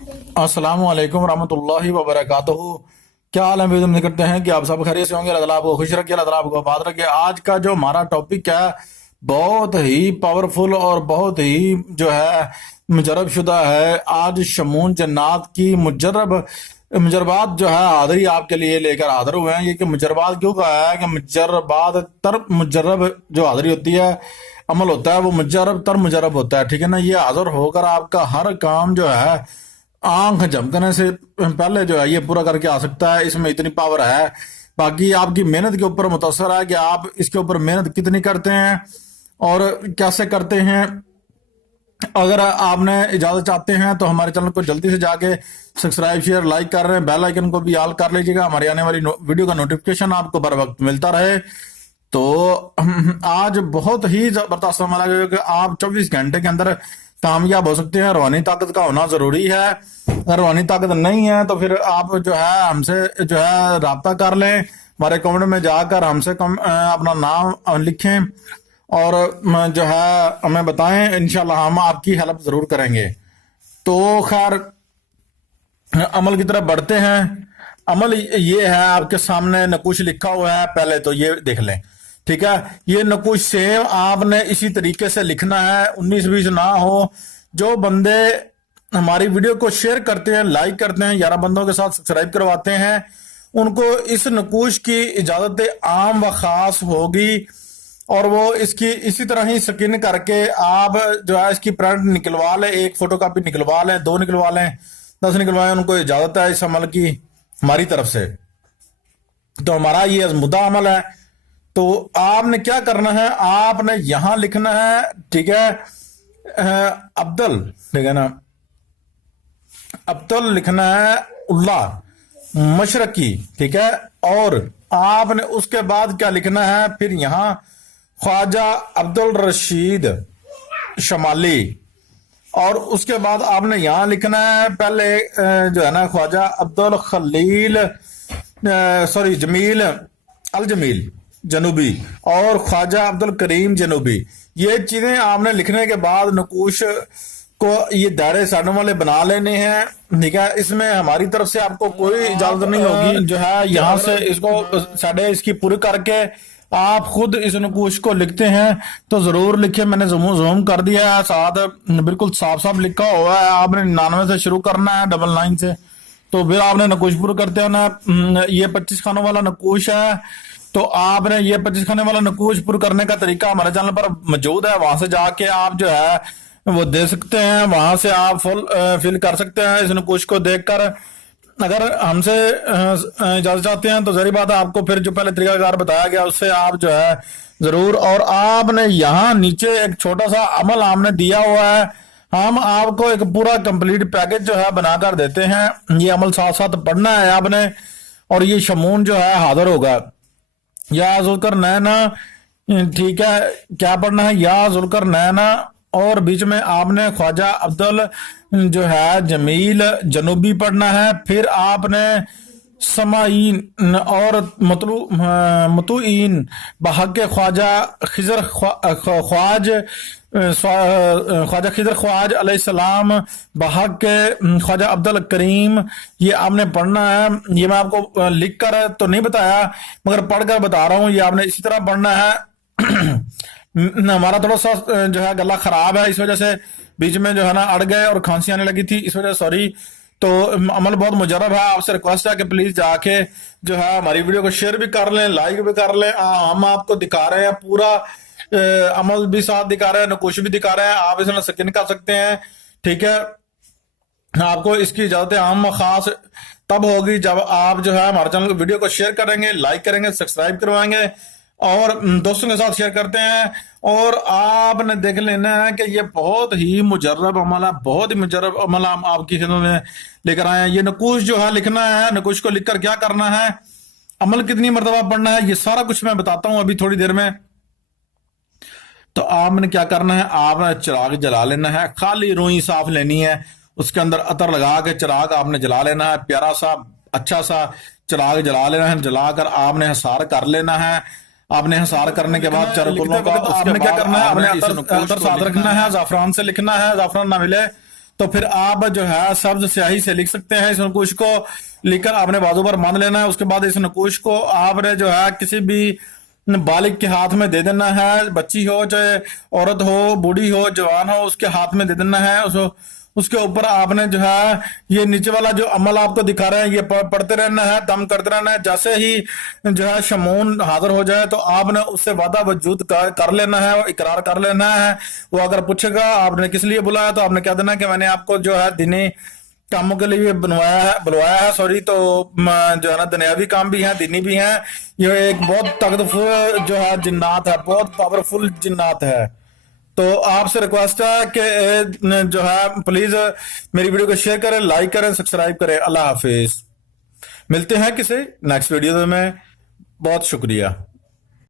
अस्सलाम वालेकुम रहमतुल्लाहि व बरकातहू। क्या हाल है? उम्मीद करते हैं कि आप सब खैरियत से होंगे। अल्लाह ताला आपको खुश रखे, अल्लाह ताला आपको आबाद रखे। आज का जो हमारा टॉपिक है बहुत ही पावरफुल और बहुत ही जो है मुजरब शुदा है। आज शमून जन्नात की मुजरबात जो है हाजिरी आपके लिए लेकर हाजिर हुए हैं। ये कि मुजरबात क्यों कहा है कि मुजरबात तर मुजरब जो हाजिरी होती है, अमल होता है, वो मुजरब तर मुजरब होता है। ठीक है ना? ये हाजिर होकर आपका हर काम जो है आंख झमकने से पहले जो है ये पूरा करके आ सकता है। इसमें इतनी पावर है। बाकी आपकी मेहनत के ऊपर मुतासर है कि आप इसके ऊपर मेहनत कितनी करते हैं और कैसे करते हैं। अगर आपने इजाजत चाहते हैं तो हमारे चैनल को जल्दी से जाके सब्सक्राइब शेयर लाइक कर रहे हैं, बेल आइकन को भी ऑल कर लीजिएगा, हमारी आने वाली वीडियो का नोटिफिकेशन आपको बर वक्त मिलता रहे। तो आज बहुत ही जबरदस्त अमल है कि आप 24 घंटे के अंदर कामयाब हो सकते हैं। रूहानी ताकत का होना जरूरी है। अगर रूहानी ताकत नहीं है तो फिर आप जो है हमसे जो है राब्ता कर लें, हमारे कमेंट में जाकर हमसे अपना नाम लिखें और जो है हमें बताएं। इंशाल्लाह हम आपकी हेल्प जरूर करेंगे। तो खैर अमल की तरफ बढ़ते हैं। अमल ये है, आपके सामने नकुश लिखा हुआ है, पहले तो ये देख लें। ठीक है? ये नकुश सेम आपने इसी तरीके से लिखना है, 19-20 ना हो। जो बंदे हमारी वीडियो को शेयर करते हैं, लाइक करते हैं, 11 बंदों के साथ सब्सक्राइब करवाते हैं, उनको इस नकुश की इजाजत आम व खास होगी। और वो इसकी इसी तरह ही स्किन करके आप जो है इसकी प्रिंट निकलवा लें, 1 फोटो कापी निकलवा लें, 2 निकलवा लें, 10 निकलवाएं, उनको इजाजत है इस अमल की हमारी तरफ से। तो हमारा ये अज़मुदा अमल है। तो आपने क्या करना है, आपने यहां लिखना है, ठीक है, अब्दुल, ठीक है ना, अब्दुल लिखना है उल्ला मशरकी, ठीक है। और आपने उसके बाद क्या लिखना है, फिर यहां ख्वाजा अब्दुल रशीद शमाली। और उसके बाद आपने यहां लिखना है पहले जो है ना ख्वाजा अब्दुल खलील सॉरी जमील अल जमील जनूबी और ख्वाजा अब्दुल करीम जनूबी। ये चीजें आपने लिखने के बाद नकुश को ये दायरे साड़ने वाले बना लेने हैं। ठीक है? इसमें हमारी तरफ से आपको कोई इजाजत नहीं होगी। जो है यहाँ से इसको साढ़े इसकी पूरी करके आप खुद इस नकुश को लिखते हैं तो जरूर लिखे। मैंने जूम कर दिया है, साथ बिल्कुल साफ साफ लिखा हुआ है। आपने 99 से शुरू करना है, 99 से। तो फिर आपने नकुश पूरा करते हैं ना। ये 25 खानों वाला नकुश है। तो आपने ये 25 खाने वाला नकुश पूरा करने का तरीका हमारे चैनल पर मौजूद है। वहां से जाके आप जो है वो दे सकते हैं, वहां से आप फुल फिल कर सकते हैं इस नकुश को देखकर। अगर हमसे इजाजत चाहते हैं तो जरूरी बात है, आपको फिर जो पहले तरीकाकार बताया गया उससे आप जो है जरूर। और आपने यहाँ नीचे एक छोटा सा अमल आपने दिया हुआ है। हम आपको एक पूरा कंप्लीट पैकेज जो है बनाकर देते हैं। ये अमल साथ साथ पढ़ना है आपने और ये शमून जो है हाजिर होगा। या जुल्कर नैना, ठीक है, क्या पढ़ना है, या जुल्कर नैना और बीच में आपने ख्वाजा अब्दुल जो है जमील जनूबी पढ़ना है। फिर आपने समाइन और मतुइन बहक ख्वाजा खिजर ख्वाज अलैहिस्सलाम बहक ख्वाजा अब्दुल करीम, ये आपने पढ़ना है। ये मैं आपको लिख कर तो नहीं बताया मगर पढ़कर बता रहा हूँ। ये आपने इसी तरह पढ़ना है। हमारा थोड़ा सा जो है गला खराब है, इस वजह से बीच में जो है ना अड़ गए और खांसी आने लगी थी, इस वजह से सॉरी। तो अमल बहुत मुजरब है। आपसे रिक्वेस्ट है कि प्लीज जाके जो है हमारी वीडियो को शेयर भी कर लें, लाइक भी कर लें। हम आपको दिखा रहे हैं पूरा अमल भी साथ दिखा रहे हैं, नकुश भी दिखा रहे हैं, आप इसमें स्किन कर सकते हैं। ठीक है? आपको इसकी इजाजत आम खास तब होगी जब आप जो है हमारे चैनल वीडियो को शेयर करेंगे, लाइक करेंगे, सब्सक्राइब करवाएंगे और दोस्तों के साथ शेयर करते हैं। और आपने देख लेना है कि ये बहुत ही मुजर्रब अमल है, बहुत ही मुजर्रब अमल हम आपकी खिदमत में लेकर आए हैं। ये नकुश जो है लिखना है, नकुश को लिखकर क्या करना है, अमल कितनी मरतबा पढ़ना है, ये सारा कुछ मैं बताता हूं अभी थोड़ी देर में। तो आपने क्या करना है, आपने चिराग जला लेना है, खाली रुई साफ लेनी है, उसके अंदर अतर लगा के चिराग आपने जला लेना है। प्यारा सा अच्छा सा चिराग जला लेना है। जलाकर आपने हसार कर लेना है। आपने हसार करने के बाद चरकुलों का आपने क्या करना है, आपने अतर साथ रखना है, जाफरान से लिखना है। जाफरान ना मिले تو پھر آپ جو ہے سبز سیاہی سے لکھ سکتے ہیں اس نقوش کو، لکھ کر آپ نے بازو پر باندھ لینا ہے. اس کے بعد اس نقوش کو آپ نے جو ہے کسی بھی بالغ کے ہاتھ میں دے دینا ہے، بچی ہو چاہے عورت ہو، بوڑھی ہو جوان ہو، اس کے ہاتھ میں دے دینا ہے. اس کے اوپر آپ نے جو ہے یہ نیچے والا جو عمل آپ کو دکھا رہے ہیں یہ پڑھتے رہنا ہے، دم کرتے رہنا ہے. جیسے ہی جو ہے شمون حاضر ہو جائے تو آپ نے اس سے وعدہ وجود کر لینا ہے، اقرار کر لینا ہے. وہ اگر پوچھے گا آپ نے کس لیے بلایا تو آپ نے کہہ دینا کہ میں نے آپ کو جو ہے دینی کاموں کے لیے بلوایا ہے سوری. تو جو ہے نا دنیاوی کام بھی ہیں، دینی بھی ہیں. یہ ایک بہت طاقتور جو ہے جنات ہے، بہت پاورفل جنات ہے. تو آپ سے ریکویسٹ ہے کہ جو ہے پلیز میری ویڈیو کو شیئر کریں، لائک کریں، سبسکرائب کریں. اللہ حافظ. ملتے ہیں کسی نیکسٹ ویڈیو میں. بہت شکریہ.